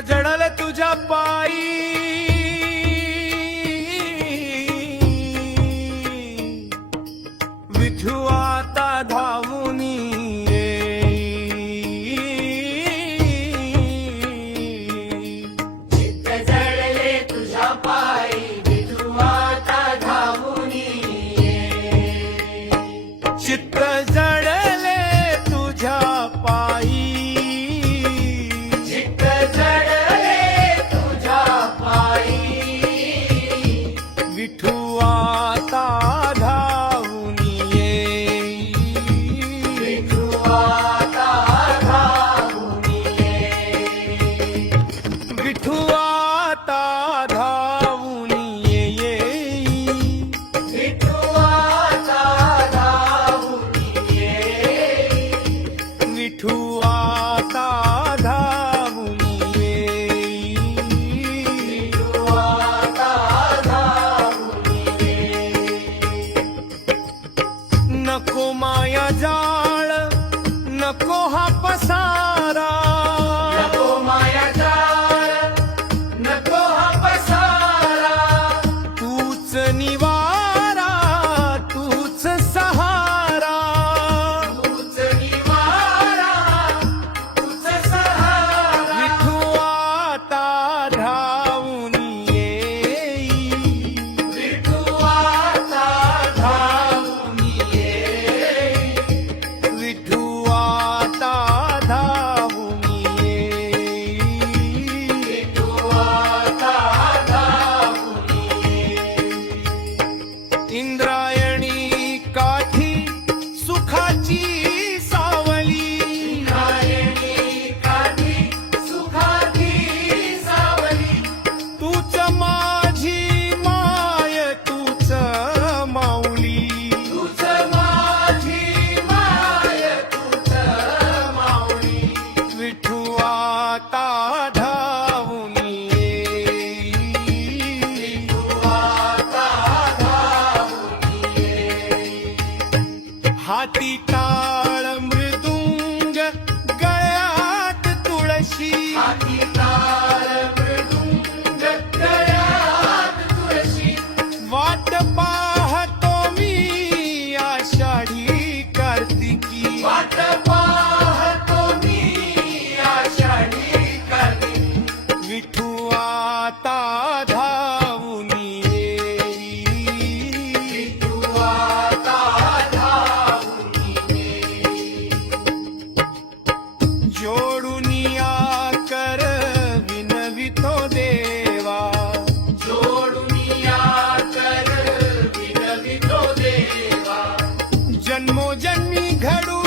जडल तुझ्या पायी, विठू आता धावून ये. चित्त जडले तुझ्या पायी, विठू आता धावून ये. चित्त जडले तुझ्या पायी, चित्त जडले तुझ्या पायी, विठू आता धावून ये. विठू आता धावून ये. विठू आता धावून ये. विठू आता धावून ये. विठू आता धावून ये. विठू आता धावून ये. नको माया जाळ, नको हा पसारा, नको माया जाळ, नको हा पसारा. तूच निवारा, तूच सहारा. तूच निवारा, तूच सहारा. विठू आता धावून ये. विठू आता धावून ये. विठू आता धावून ये. विठू आता धावून ये. इंद्रायणी काठी सुखाची सावली, इंद्रायणी काठी सुखाची सावली. तूच माझी माय, तूच माऊली. तूच माझी माय, तूच माऊली. विठू आता धावून ये. विठू आता धावून ये. हाती टाळ मृदुंग, गळ्यात तुळशी. हाती टाळ मृदुंग, गळ्यात तुळशी. वाट पाहतो मी आषाढी कार्तिकी. वाट पाहतो मी आषाढी कार्तिकी. विठू आता धावून ये. विठू आता धावून ये. जोडुनिया कर विनवितो देवा, जोडुनिया कर विनवितो देवा. जन्मोजन्मी घडू